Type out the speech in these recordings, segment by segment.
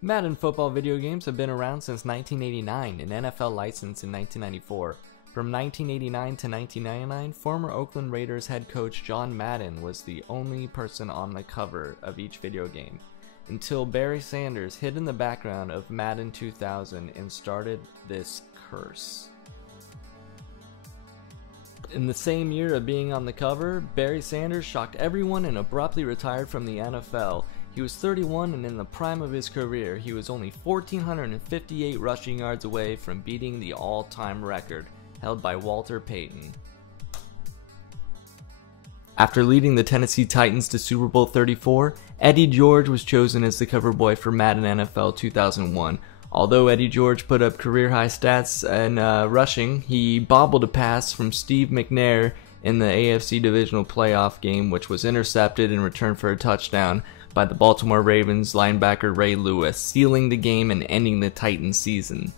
Madden football video games have been around since 1989, an NFL license in 1994. From 1989 to 1999, former Oakland Raiders head coach John Madden was the only person on the cover of each video game, until Barry Sanders hid in the background of Madden 2000 and started this curse. In the same year of being on the cover, Barry Sanders shocked everyone and abruptly retired from the NFL. He was 31 and in the prime of his career. He was only 1,458 rushing yards away from beating the all-time record, held by Walter Payton. After leading the Tennessee Titans to Super Bowl 34, Eddie George was chosen as the cover boy for Madden NFL 2001. Although Eddie George put up career-high stats in rushing, he bobbled a pass from Steve McNair in the AFC Divisional Playoff game, which was intercepted in return for a touchdown by the Baltimore Ravens linebacker Ray Lewis, sealing the game and ending the Titans season.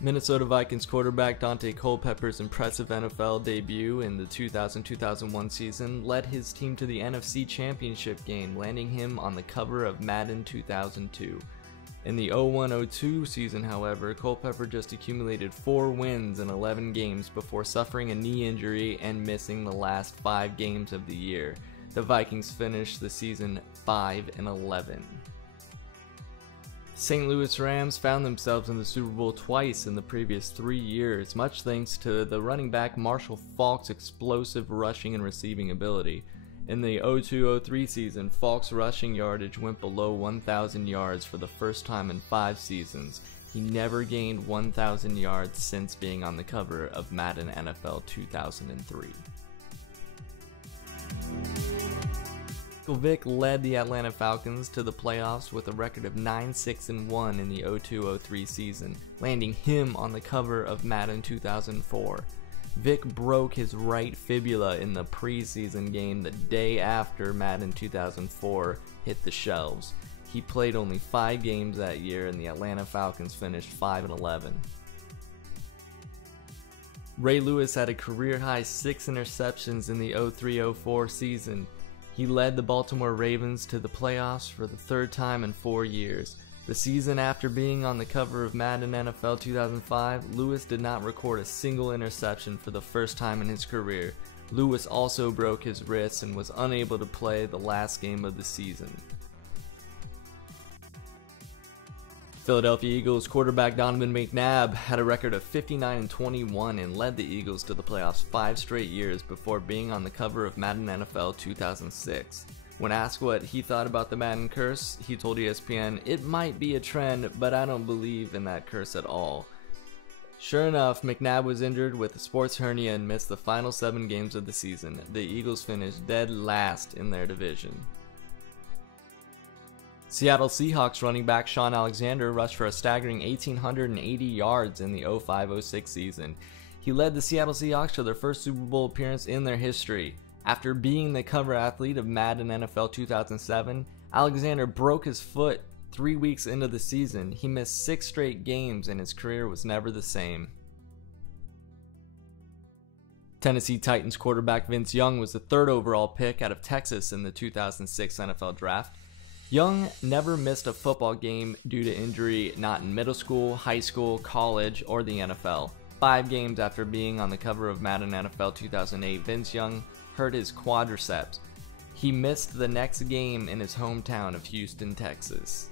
Minnesota Vikings quarterback Dante Culpepper's impressive NFL debut in the 2000-2001 season led his team to the NFC Championship game, landing him on the cover of Madden 2002. In the 01-02 season, however, Culpepper just accumulated 4 wins in 11 games before suffering a knee injury and missing the last 5 games of the year. The Vikings finished the season 5-11. St. Louis Rams found themselves in the Super Bowl twice in the previous 3 years, much thanks to the running back Marshall Faulk's explosive rushing and receiving ability. In the 02-03 season, Faulk's rushing yardage went below 1,000 yards for the first time in 5 seasons. He never gained 1,000 yards since being on the cover of Madden NFL 2003. Vick led the Atlanta Falcons to the playoffs with a record of 9-6-1 in the 02-03 season, landing him on the cover of Madden 2004. Vick broke his right fibula in the preseason game the day after Madden 2004 hit the shelves. He played only 5 games that year and the Atlanta Falcons finished 5-11. Ray Lewis had a career-high 6 interceptions in the 03-04 season. He led the Baltimore Ravens to the playoffs for the 3rd time in 4 years. The season after being on the cover of Madden NFL 2005, Lewis did not record a single interception for the first time in his career. Lewis also broke his wrist and was unable to play the last game of the season. Philadelphia Eagles quarterback Donovan McNabb had a record of 59-21 and led the Eagles to the playoffs 5 straight years before being on the cover of Madden NFL 2006. When asked what he thought about the Madden curse, he told ESPN, "It might be a trend, but I don't believe in that curse at all." Sure enough, McNabb was injured with a sports hernia and missed the final 7 games of the season. The Eagles finished dead last in their division. Seattle Seahawks running back Shaun Alexander rushed for a staggering 1,880 yards in the 05-06 season. He led the Seattle Seahawks to their first Super Bowl appearance in their history. After being the cover athlete of Madden NFL 2007, Alexander broke his foot 3 weeks into the season. He missed 6 straight games and his career was never the same. Tennessee Titans quarterback Vince Young was the 3rd overall pick out of Texas in the 2006 NFL Draft. Young never missed a football game due to injury, not in middle school, high school, college, or the NFL. 5 games after being on the cover of Madden NFL 2008, Vince Young hurt his quadriceps. He missed the next game in his hometown of Houston, Texas.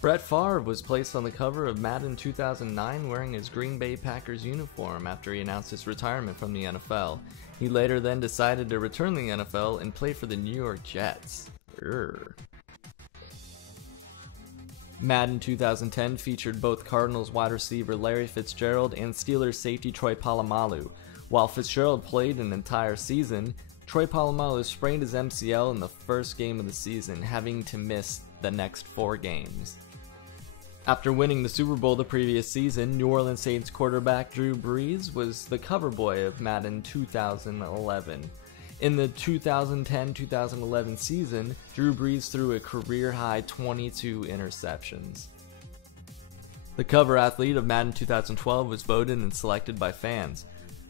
Brett Favre was placed on the cover of Madden 2009 wearing his Green Bay Packers uniform after he announced his retirement from the NFL. He later then decided to return to the NFL and play for the New York Jets. Madden 2010 featured both Cardinals wide receiver Larry Fitzgerald and Steelers safety Troy Polamalu. While Fitzgerald played an entire season, Troy Polamalu sprained his MCL in the first game of the season, having to miss the next 4 games. After winning the Super Bowl the previous season, New Orleans Saints quarterback Drew Brees was the cover boy of Madden 2011. In the 2010-2011 season, Drew Brees threw a career-high 22 interceptions. The cover athlete of Madden 2012 was voted and selected by fans.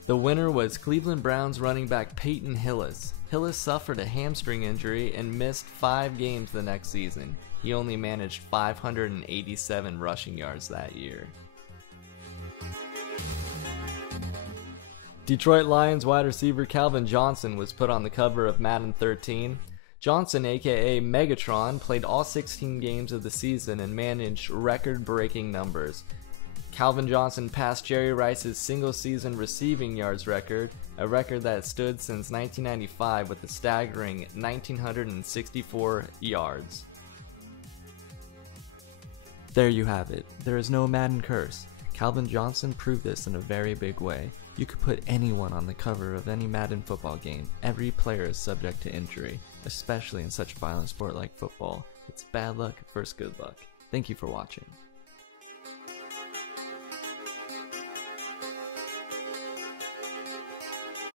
The winner was Cleveland Browns running back Peyton Hillis. Hillis suffered a hamstring injury and missed 5 games the next season. He only managed 587 rushing yards that year. Detroit Lions wide receiver Calvin Johnson was put on the cover of Madden 13. Johnson, aka Megatron, played all 16 games of the season and managed record-breaking numbers. Calvin Johnson passed Jerry Rice's single-season receiving yards record, a record that stood since 1995 with a staggering 1,964 yards. There you have it. There is no Madden curse. Calvin Johnson proved this in a very big way. You could put anyone on the cover of any Madden football game. Every player is subject to injury, especially in such a violent sport like football. It's bad luck versus good luck. Thank you for watching.